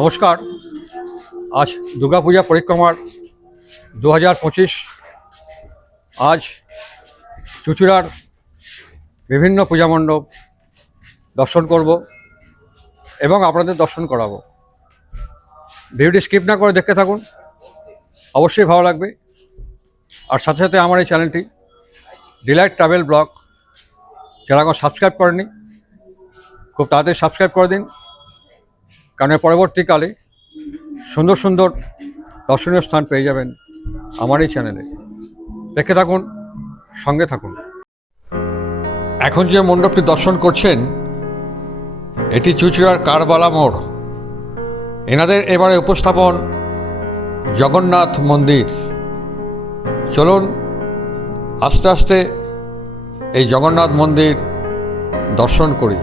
নমস্কার। আজ দুর্গাপূজা পরিক্রমার দু হাজার পঁচিশ। আজ চুচুড়ার বিভিন্ন পূজা মণ্ডপ দর্শন করব এবং আপনাদের দর্শন করাবো। ভিডিওটি স্কিপ না করে দেখতে থাকুন। অবশ্যই ভালো লাগবে। আর সাথে সাথে আমার এই চ্যানেলটি ডিলাইট ট্রাভেল ব্লগ। যারা সাবস্ক্রাইব করেনি খুব তাড়াতাড়ি সাবস্ক্রাইব করে দিন। কারণ পরবর্তীকালে সুন্দর সুন্দর দর্শনীয় স্থান পেয়ে যাবেন আমার এই চ্যানেলে দেখে থাকুন, সঙ্গে থাকুন। এখন যে মণ্ডপটি দর্শন করছেন, এটি চুচুড়ার কারবালা মোড়। এনাদের এবারে উপস্থাপন জগন্নাথ মন্দির। চলুন, আস্তে আস্তে এই জগন্নাথ মন্দির দর্শন করি।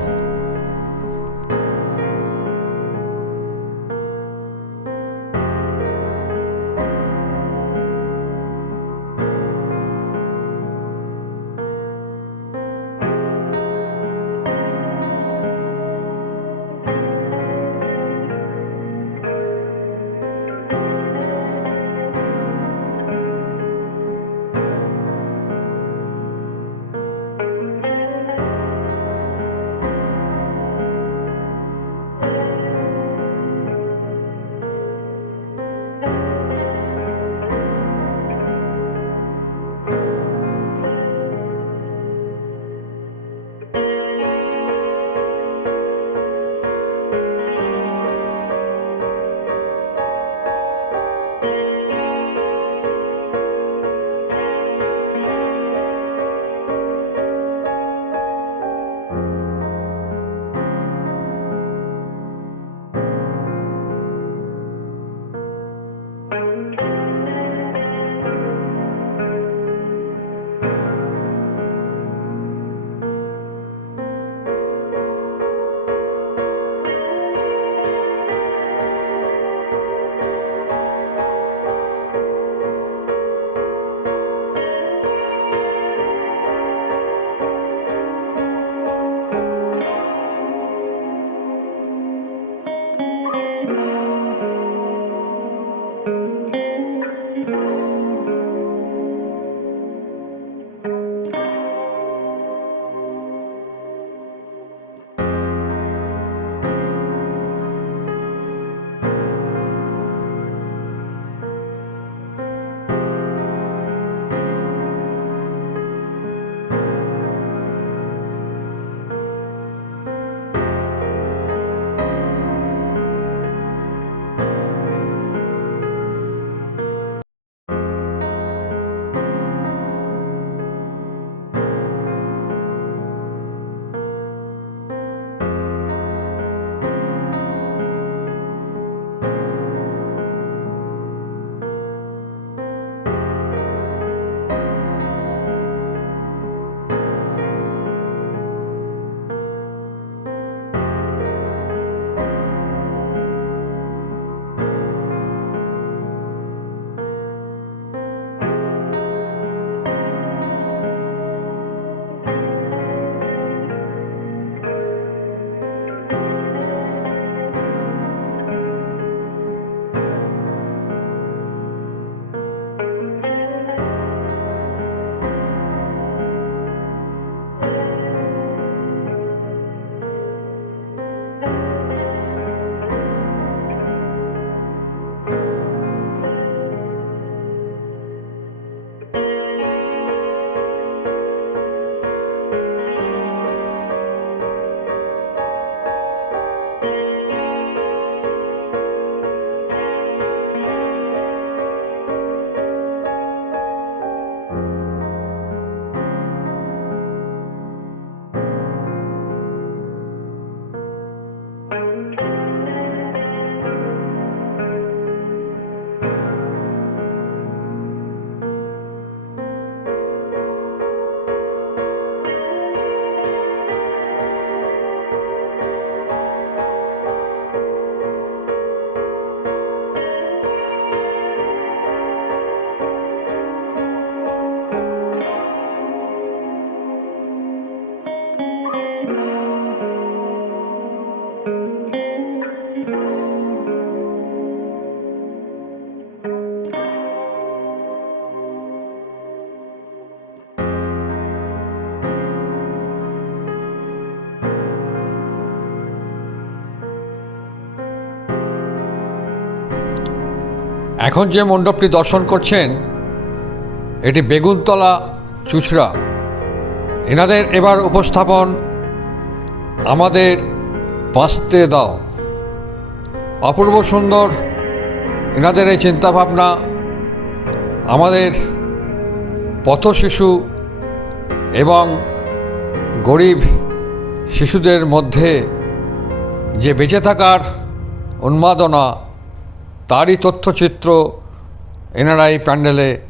এখন যে মণ্ডপটি দর্শন করছেন, এটি বেগুনতলা চুচড়া। এনাদের এবার উপস্থাপন আমাদের বাঁচতে দাও। অপূর্ব সুন্দর এনাদের এই চিন্তাভাবনা আমাদের পথশিশু এবং গরিব শিশুদের মধ্যে যে বেঁচে থাকার উন্মাদনা তারই তথ্যচিত্র এনআরআই প্যান্ডেলে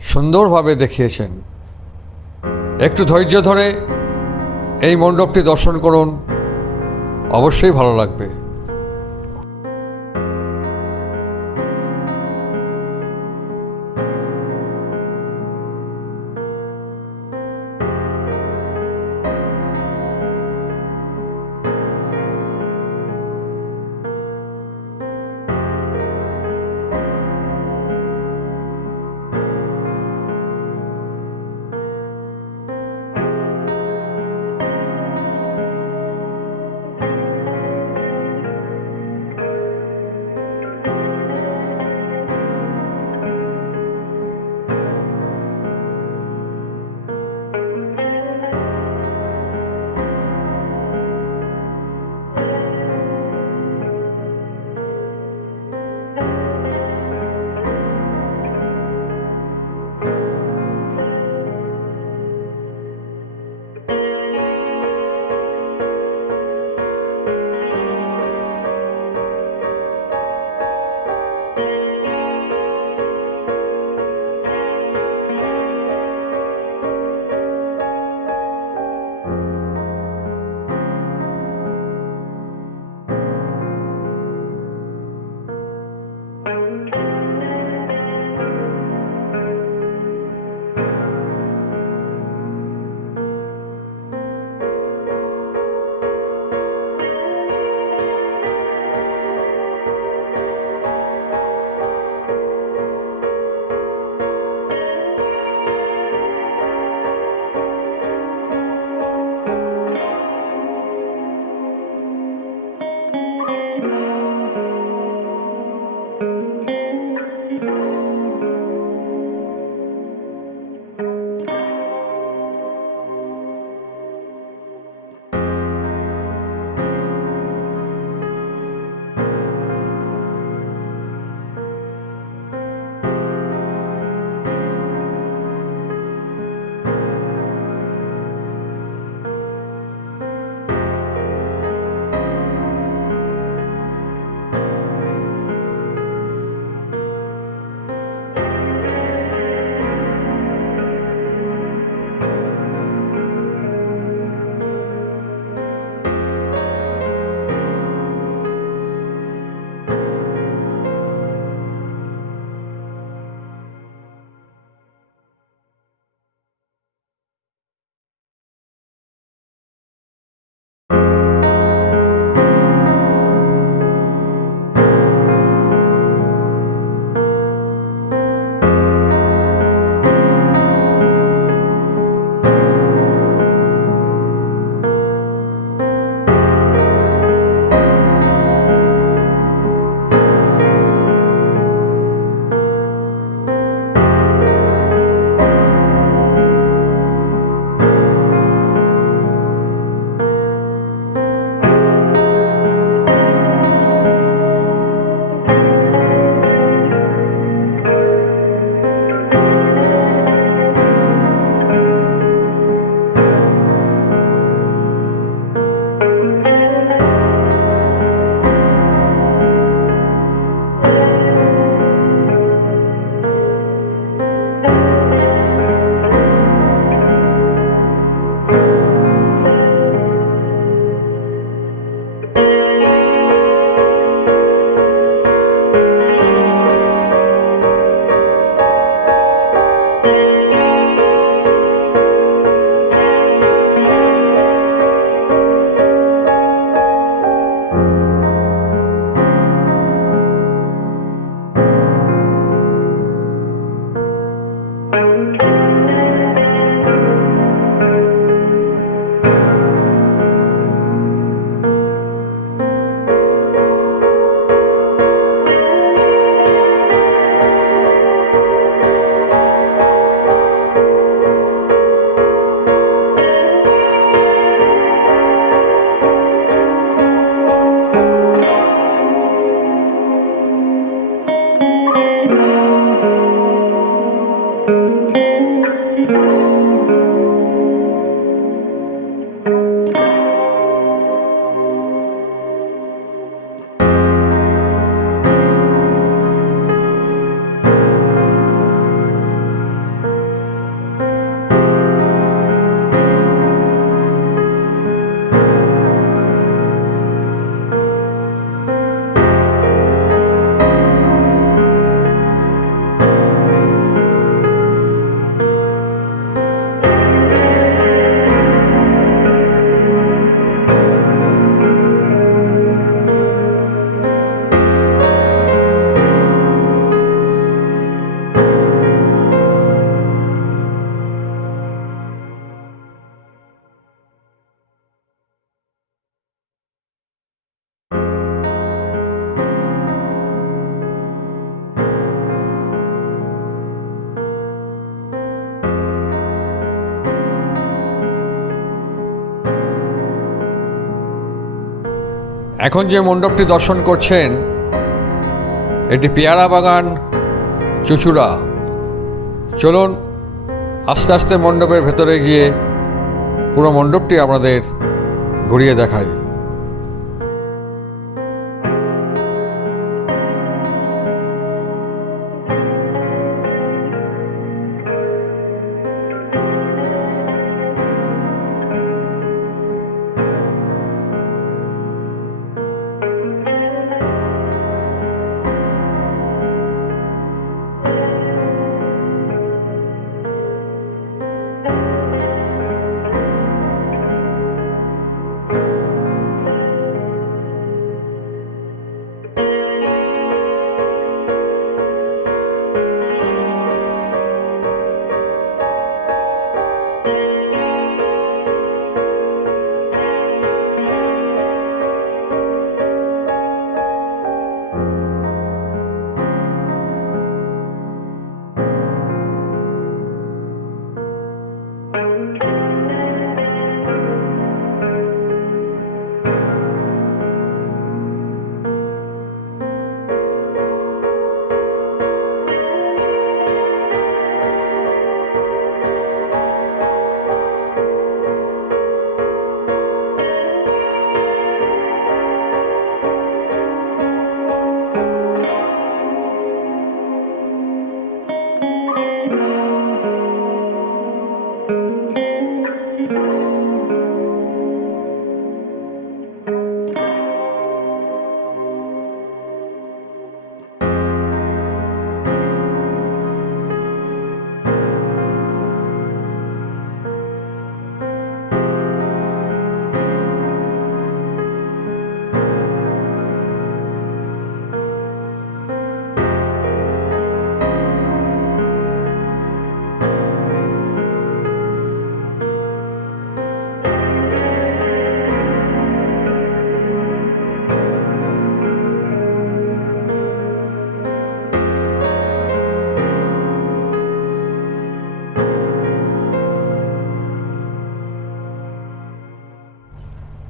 সুন্দরভাবে দেখিয়েছেন। একটু ধৈর্য ধরে এই মণ্ডপটি দর্শন করুন। অবশ্যই ভালো লাগবে। এখন যে মণ্ডপটি দর্শন করছেন, এটি পেয়ারা বাগান চুচুড়া। চলুন, আস্তে আস্তে মণ্ডপের ভেতরে গিয়ে পুরো মণ্ডপটি আপনাদের ঘুরিয়ে দেখাই।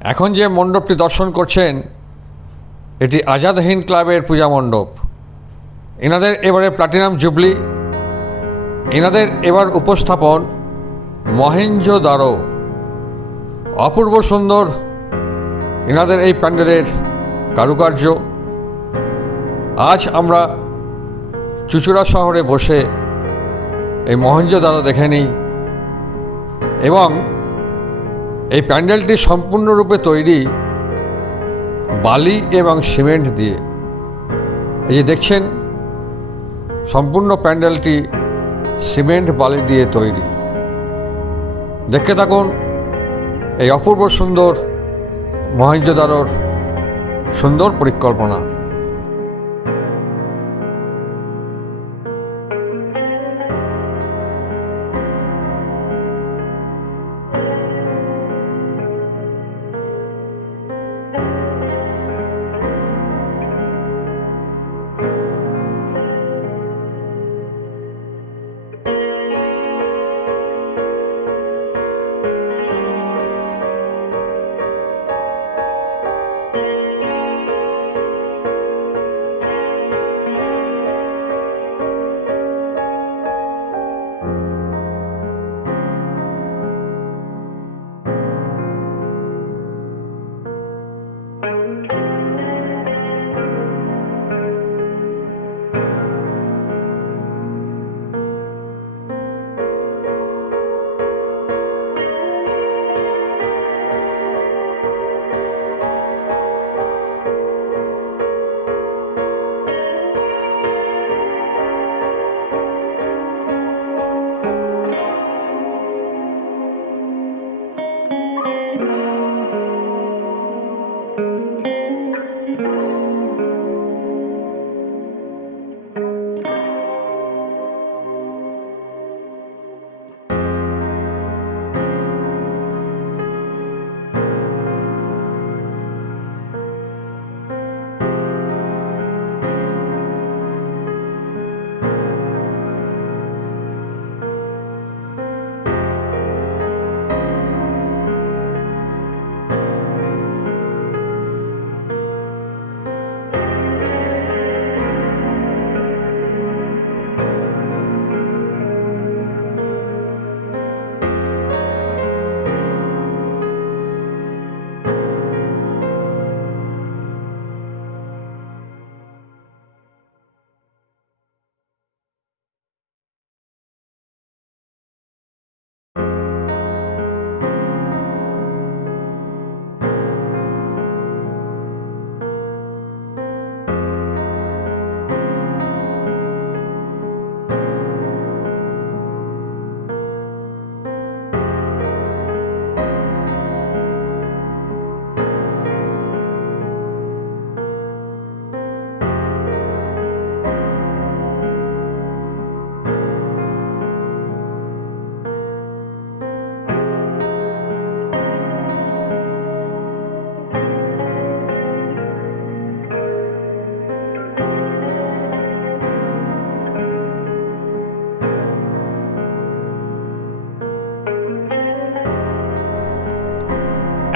এখন যে মণ্ডপটি দর্শন করছেন, এটি আজাদ হিন্দ ক্লাবের পূজা মণ্ডপ। এনাদের এবারে প্লাটিনাম জুবলি, এনাদের এবার উপস্থাপন মহেঞ্জো দারো। অপূর্ব সুন্দর এনাদের এই প্যান্ডেলের কারুকার্য। আজ আমরা চুচুড়া শহরে বসে এই মহেঞ্জো দারো দেখে নিই এবং এই প্যান্ডেলটি সম্পূর্ণরূপে তৈরি বালি এবং সিমেন্ট দিয়ে। এই যে দেখছেন, সম্পূর্ণ প্যান্ডেলটি সিমেন্ট বালি দিয়ে তৈরি। দেখতে থাকুন, এই অপূর্ব সুন্দর মহেঞ্জোদারোর সুন্দর পরিকল্পনা।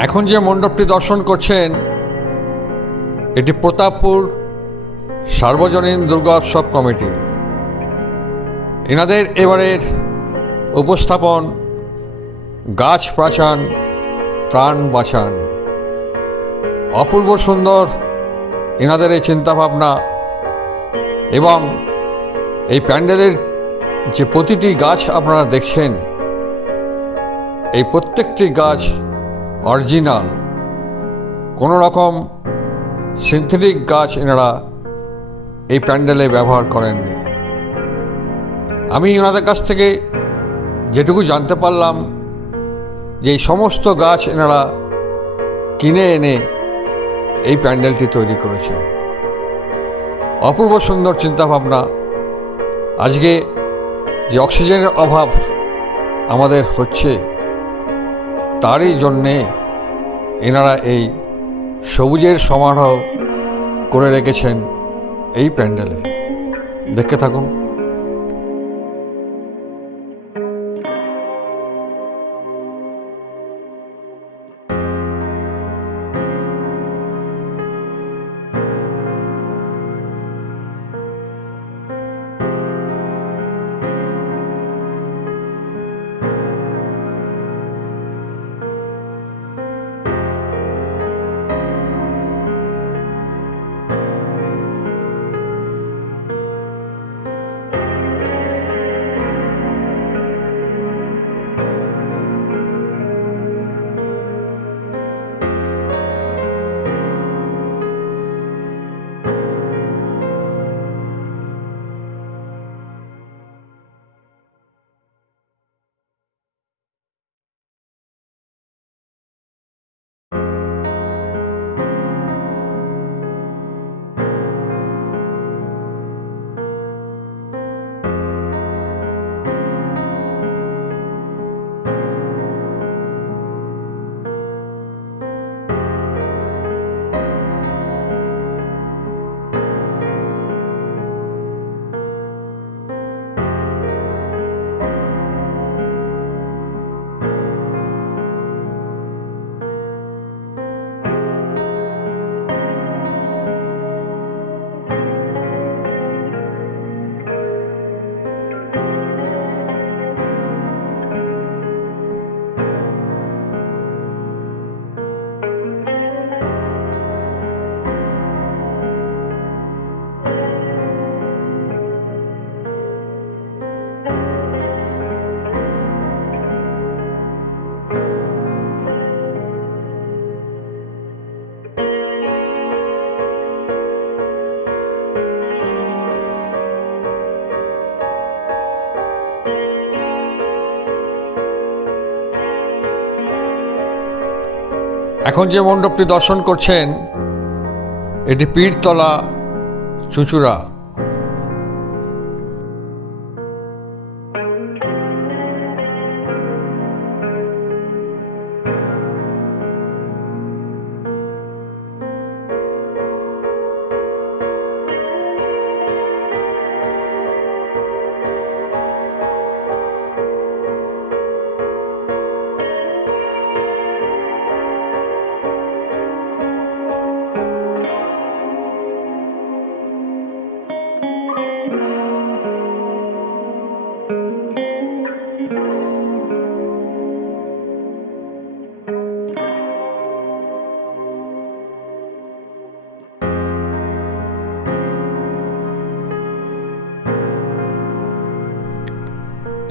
এখন যে মণ্ডপটি দর্শন করছেন, এটি প্রতাপপুর সার্বজনীন দুর্গা উৎসব কমিটি। এনাদের এবারের উপস্থাপন গাছ প্রাচান প্রাণ বাঁচান। অপূর্ব সুন্দর এনাদের এই চিন্তাভাবনা এবং এই প্যান্ডেলের যে প্রতিটি গাছ আপনারা দেখছেন, এই প্রত্যেকটি গাছ অরিজিনাল। কোনো রকম সিনথেটিক গাছ এনারা এই প্যান্ডেলে ব্যবহার করেননি। আমি ওনাদের কাছ থেকে যেটুকু জানতে পারলাম যে এই সমস্ত গাছ এনারা কিনে এনে এই প্যান্ডেলটি তৈরি করেছেন। অপূর্ব সুন্দর চিন্তাভাবনা। আজকে যে অক্সিজেনের অভাব আমাদের হচ্ছে তারই জন্যে এনারা এই সবুজের সমারোহ করে রেখেছেন এই প্যান্ডেলে। দেখে থাকুন। এখন যে মণ্ডপটি দর্শন করছেন এটি পীরতলা চুচুড়া।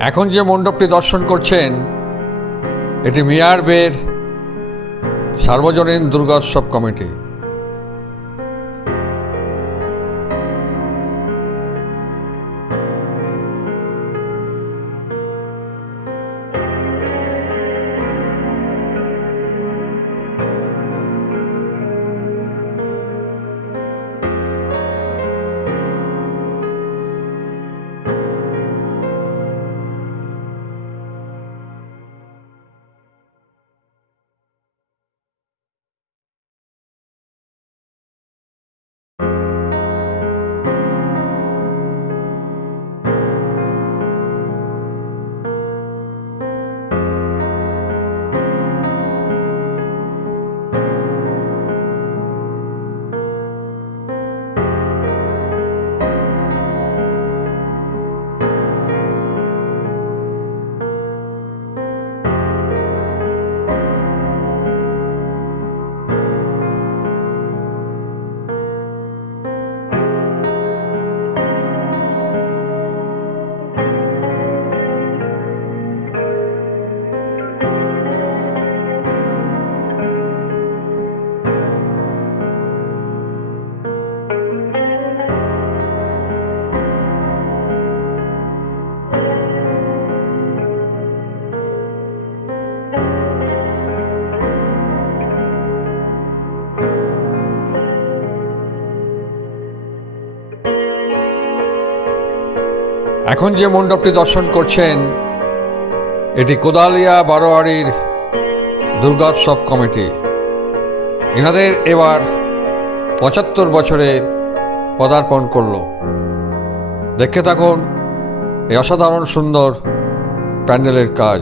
এখন যে মণ্ডপটি দর্শন করছেন এটি মিয়ারবের সার্বজনীন দুর্গোৎসব কমিটি। এখন যে মণ্ডপটি দর্শন করছেন, এটি কোদালিয়া বারোয়ারির দুর্গোৎসব কমিটি। এনাদের এবার পঁচাত্তর বছরে পদার্পণ করল। দেখে থাকুন, এই অসাধারণ সুন্দর প্যান্ডেলের কাজ।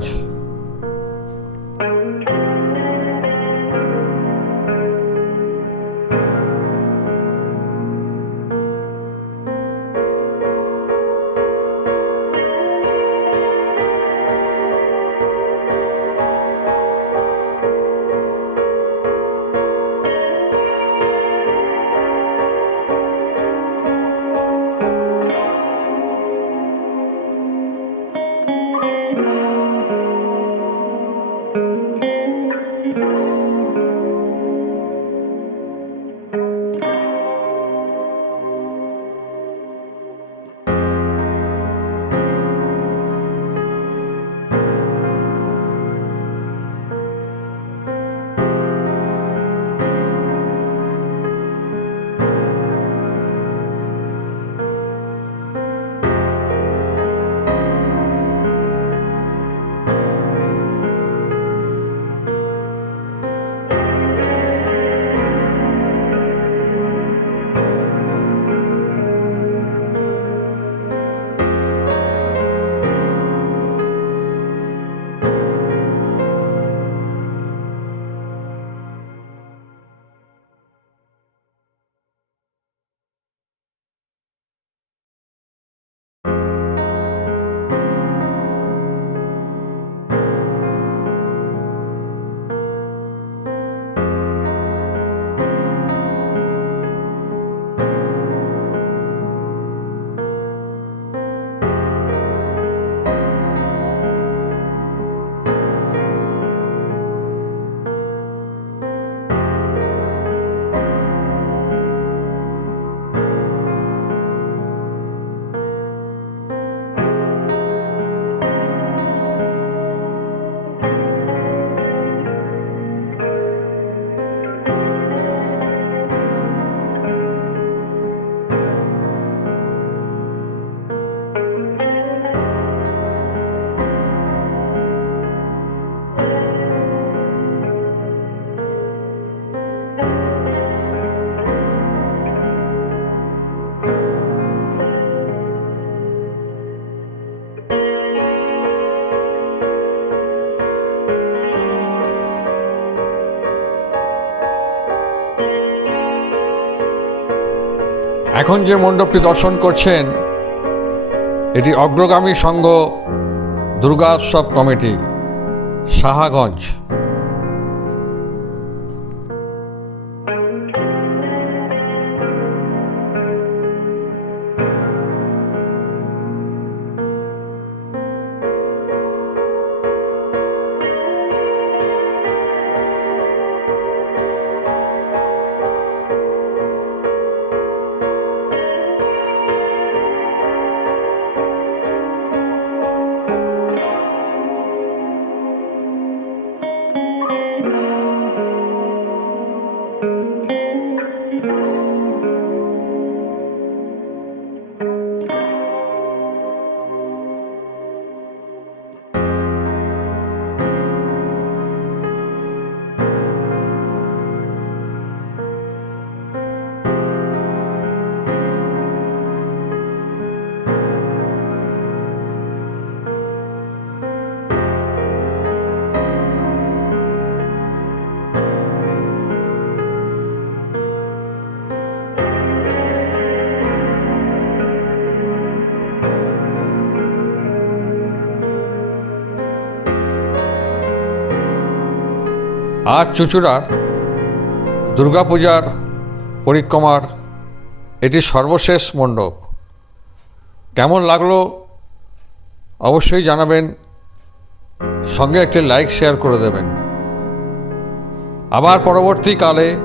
এখন যে মণ্ডপটি দর্শন করছেন এটি অগ্রগামী সংঘ দুর্গা উৎসব কমিটি সাহাগঞ্জ। আজ চুচুড়ার, দুর্গাপূজার পরিক্রমার, এটি সর্বশেষ মণ্ডপ। কেমন লাগল অবশ্যই জানাবেন। সঙ্গে একটি লাইক, শেয়ার করে দেবেন। আবার পরবর্তীকালে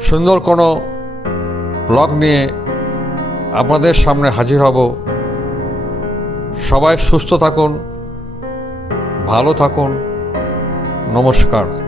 সুন্দর কোনো ব্লগ নিয়ে আপনাদের সামনে হাজির হব। সবাই সুস্থ থাকুন, ভালো থাকুন। নমস্কার।